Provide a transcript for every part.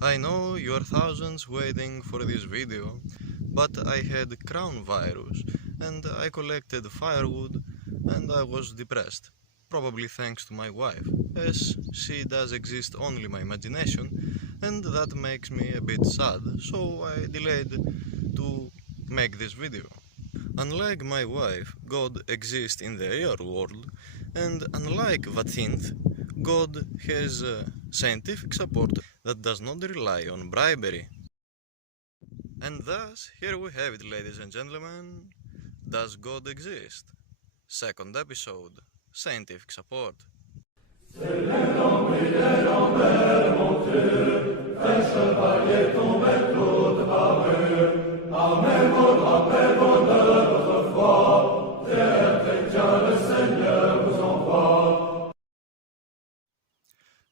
I know you're thousands waiting for this video, but I had crown virus and I collected firewood and I was depressed. Probably thanks to my wife, as she does exist only in my imagination, and that makes me a bit sad, so I delayed to make this video. Unlike my wife, God exists in the real world, and unlike Vatinth, God has scientific support that does not rely on bribery. And thus, here we have it, ladies and gentlemen. Does God exist? Second episode, scientific support.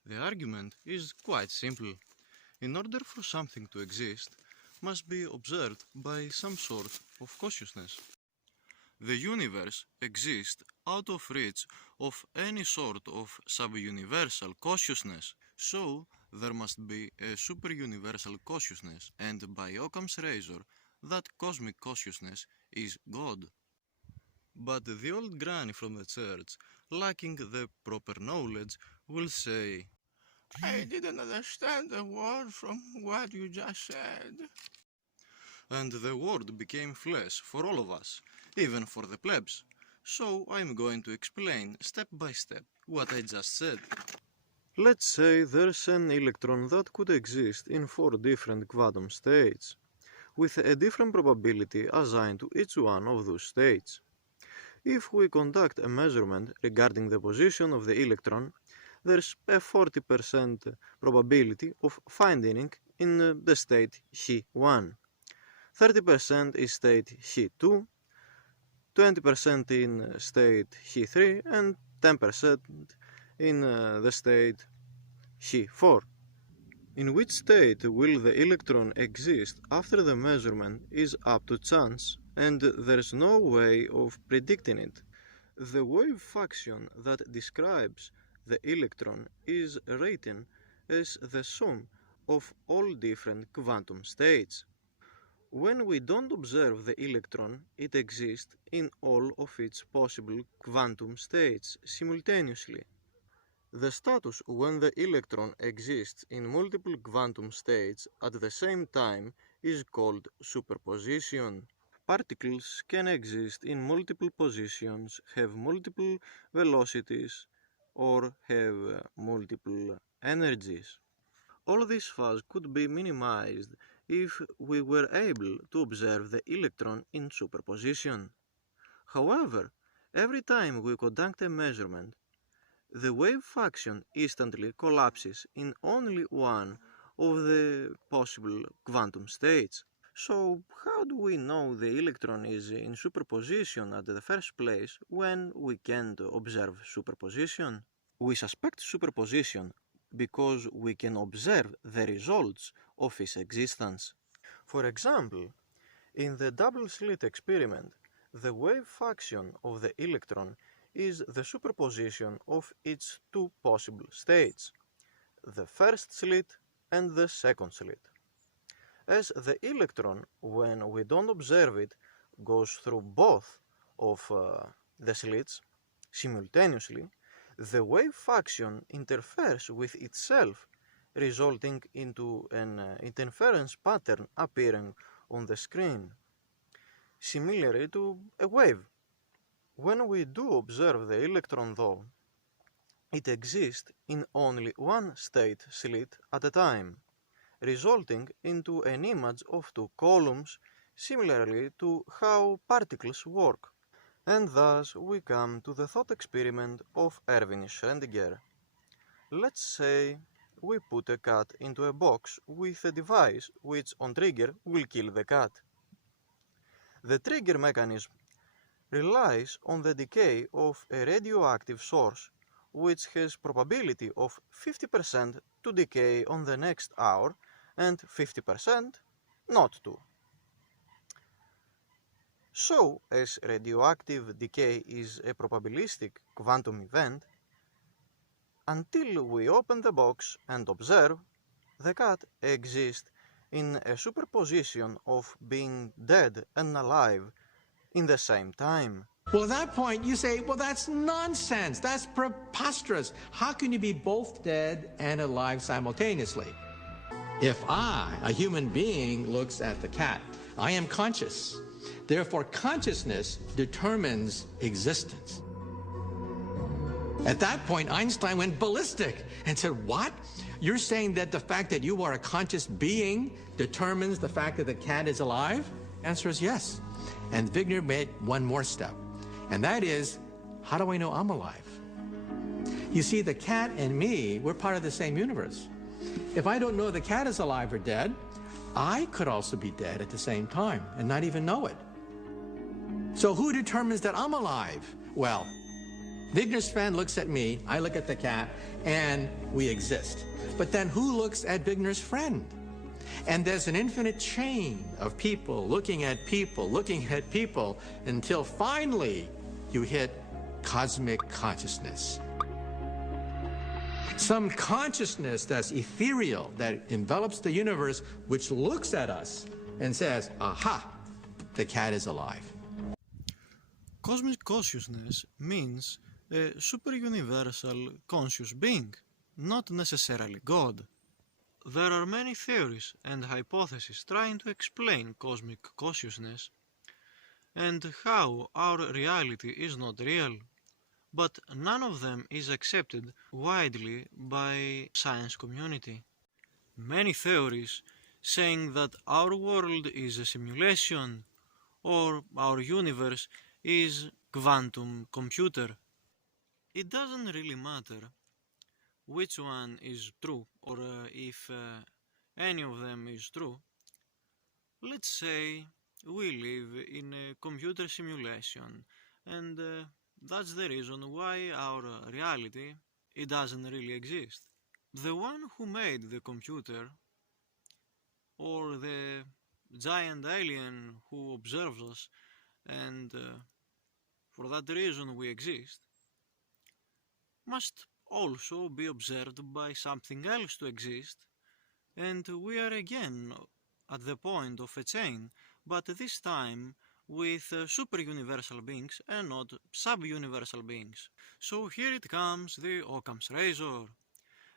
The argument is quite simple. In order for something to exist, must be observed by some sort of consciousness. The universe exists out of reach of any sort of sub-universal consciousness, so there must be a super-universal consciousness, and by Occam's razor, that cosmic consciousness is God. But the old granny from the church, lacking the proper knowledge, will say, I didn't understand a word from what you just said. And the word became flesh for all of us, even for the plebs. So I'm going to explain step by step what I just said. Let's say there's an electron that could exist in 4 different quantum states, with a different probability assigned to each one of those states. If we conduct a measurement regarding the position of the electron, there's a 40% probability of finding it in the state He1. 30% is state He2, 20% in state He3, and 10% in the state He4. In which state will the electron exist after the measurement is up to chance, and there's no way of predicting it. The wave function that describes the electron is written as the sum of all different quantum states. When we don't observe the electron, it exists in all of its possible quantum states simultaneously. The status when the electron exists in multiple quantum states at the same time is called superposition. Particles can exist in multiple positions, have multiple velocities, or have multiple energies. All this fuzz could be minimized if we were able to observe the electron in superposition. However, every time we conduct a measurement, the wave function instantly collapses in only one of the possible quantum states. So, how do we know the electron is in superposition at the first place when we can't observe superposition? We suspect superposition because we can observe the results of its existence. For example, in the double-slit experiment, the wave function of the electron is the superposition of its 2 possible states, the first slit and the second slit. As the electron, when we don't observe it, goes through both of the slits simultaneously, the wave function interferes with itself, resulting into an interference pattern appearing on the screen, similarly to a wave. When we do observe the electron though, it exists in only one state slit at a time, resulting into an image of 2 columns, similarly to how particles work. And thus we come to the thought experiment of Erwin Schrödinger. Let's say we put a cat into a box with a device which on trigger will kill the cat. The trigger mechanism relies on the decay of a radioactive source which has probability of 50% to decay on the next hour and 50% not to. So, as radioactive decay is a probabilistic quantum event, until we open the box and observe, The cat exists in a superposition of being dead and alive in the same time. Well, at that point, you say, well, that's nonsense. That's preposterous. How can you be both dead and alive simultaneously? If I, a human being, looks at the cat, I am conscious. Therefore, consciousness determines existence. At that point, Einstein went ballistic and said, what? You're saying that the fact that you are a conscious being determines the fact that the cat is alive? Answer is yes. And Wigner made one more step. And that is, how do I know I'm alive? You see, the cat and me, we're part of the same universe. If I don't know the cat is alive or dead, I could also be dead at the same time and not even know it. So who determines that I'm alive? Well, Wigner's friend looks at me, I look at the cat, and we exist. But then who looks at Wigner's friend? And there's an infinite chain of people looking at people, until finally you hit cosmic consciousness. Some consciousness that's ethereal, that envelops the universe, which looks at us and says, aha, the cat is alive. Cosmic consciousness means a super-universal conscious being, not necessarily God. There are many theories and hypotheses trying to explain cosmic consciousness and how our reality is not real, but none of them is accepted widely by science community. Many theories saying that our world is a simulation or our universe is quantum computer. It doesn't really matter which one is true or if any of them is true. Let's say we live in a computer simulation and that's the reason why our reality, it doesn't really exist. The one who made the computer or the giant alien who observes us and for that reason we exist must also be observed by something else to exist, and we are again at the point of a chain, but this time with super-universal beings and not sub-universal beings. So here it comes the Occam's razor.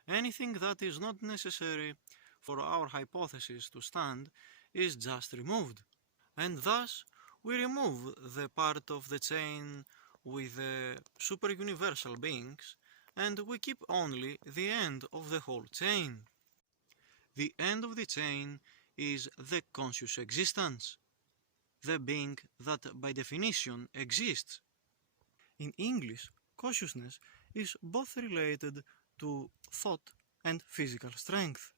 Anything that is not necessary for our hypothesis to stand is just removed, and thus we remove the part of the chain with the super-universal beings and we keep only the end of the whole chain. The end of the chain is the conscious existence, the being that by definition exists. In English, consciousness is both related to thought and physical strength.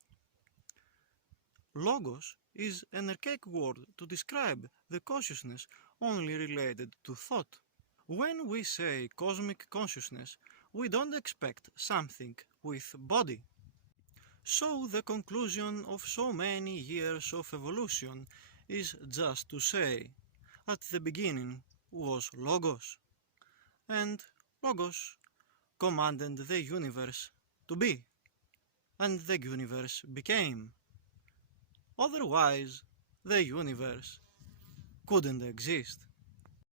Logos is an archaic word to describe the consciousness only related to thought. When we say cosmic consciousness, we don't expect something with body. So the conclusion of so many years of evolution is just to say, at the beginning was Logos, and Logos commanded the universe to be, and the universe became. Otherwise, the universe couldn't exist.